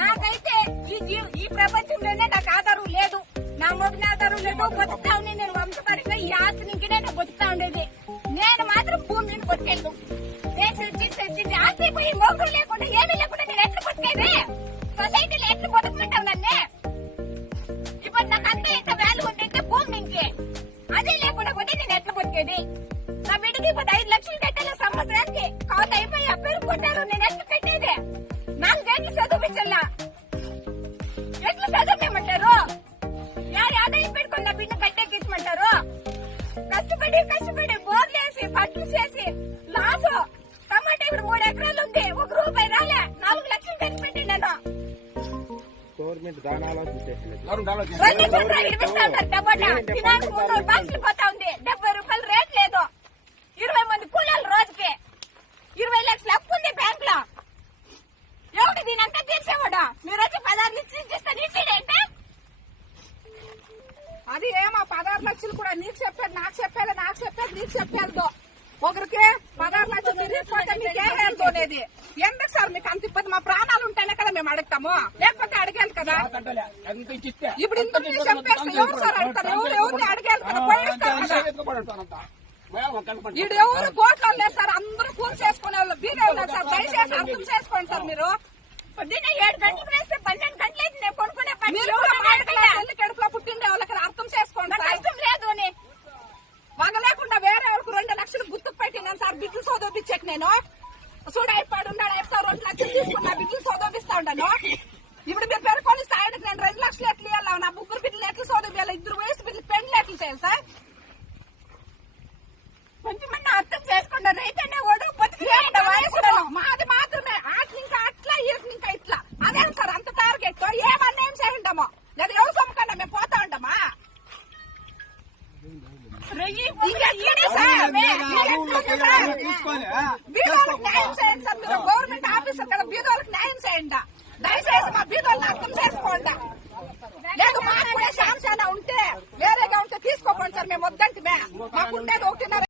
నాకైతే ఈ ప్రపంచంలోనే నాకు ఆధారం లేదు, నా మొదటి ఆధారం లేదు. బతుకుతా ఉండే నేను వంశపరంగా ఈ ఆస్తి నుంచి నేను బతుకుతా ఉండేది. నేను మాత్రం భూమిని బతికేదు చచ్చింది ఆస్తి పోయి మోగులు లేకుండా ఏమీ లేకుండా నేను ఎట్లా బతికేది? సొసైటీలో ఎట్లా బతుకుమంటావు నన్నే? ఇప్పుడు నాకు అంత ఇంత వాల్యూ ఉంటే భూమి ఇంకే అదే లేకుండా పోతే నేను ఎట్లా బతికేది? నా బిడ్డకి ఇప్పుడు 5 లక్షలు కట్టాలి సంవత్సరానికి. కాదు అయిపోయి అప్పేరు కొట్టారు, నేను ఎట్లా కట్టేది? 4 ఏళ్ళు చదివించల్లా ఎట్లా చదవమంటారు? యారు ఆదాయం పెట్టుకుని నా బిడ్డ కట్టెక్కించమంటారు? కష్టపడి బోర్లేసి పట్లు చేసి లాసు టమాటా ఇప్పుడు 3 ఎకరాలు ఉంది, 1 రూపాయి రాలే. 4 లక్షలు ఖర్చు పెట్టి నేను 2 సంవత్సరాలు ఇడిపిస్తాను టమాటా. దినానికి 300 బాక్సులు పోతా ఉంది, 70 రూపాయలు రేట్ లేదు. 20 మంది కూలీలు రోజుకి 20 లక్షలు అప్పు ఉంది బ్యాంక్ లో. ఎవడు దీనంతా తీర్చేవాడు? మీరు వచ్చి 16 లక్షలు ఇచ్చేస్తారు. ఇచ్చేదేంటే అది ఏమో 16 లక్షలు కూడా నీకు చెప్పారు, నాకు చెప్పారు, నీకు చెప్పారు. ఒకరికి 16 లక్షలు మీరు ఇచ్చిపోతే మీకేం హెల్త్ అనేది? ఎందుకు సార్ మీకు అంత ఇబ్బంది? మా ప్రాణాలు ఉంటేనే కదా మేము అడుగుతాము, లేకపోతే అడిగేది కదా. ఇప్పుడు ఇంత చెప్పేసి ఎవరు సార్ అడుగుతారు? ఎవరిని అడిగేది కదా, పోయేస్తారు కదా. ఇది ఎవరు కోట్లు లేదు సార్, అందరూ కూల్ చేసుకునే వాళ్ళు బీదే ఉన్నారు సార్. దయచేసి అర్థం చేసుకోండి సార్. మీరు పొద్దున్న 7 గంటలకు వేస్తే 12 గంటలైతే నేను కొనుక్కునే పని తల్లి కడుపులో పుట్టిండే వాళ్ళకి అర్థం చేసుకోండి సార్. కష్టం లేదు అని వగ లేకుండా వేరే వాళ్ళకి 2 లక్షలు గుర్తుకు పెట్టినాను సార్. బిడ్డలు సోదోపించాక నేను చూడ అయిపోయాడు ఉన్నాడు, అయిపోతా 2 లక్షలు తీసుకున్నా బిడ్డలు సోదోపిస్తా ఉన్నాను. ఇప్పుడు మీరు పెరుకొని స్థాయికి నేను 2 లక్షలు ఎట్లు ఇవ్వాలి? నా 3 బిడ్డలు ఎట్లు సోదోపియాలి? 2 వయసు బిడ్డలు పెళ్లి ఎట్లు చేయాలి సార్? కొంచెమన్నా అర్థం చేసుకుంటా. రైతనే ఓడు వయసులో మాది మాత్రమే ఇంకా అట్లా ఇంకా ఇట్లా అదేం సార్ అంత టార్గెట్? ఏమన్నా ఏం చేయంటామో లేదా వ్యవసాయం కన్నా మేము పోతా ఉంటామా? గవర్నమెంట్ ఆఫీసర్ కదా, బీదోళ్ళకి న్యాయం చేయండి. దయచేసి మా బీదోళ్ళని అర్థం చేసుకోండి. లేదు మాకు కూడా శాంశాన ఉంటే వేరేగా ఉంటే తీసుకోకండి సార్. మేము వద్దంటే మాకుండేది 1.5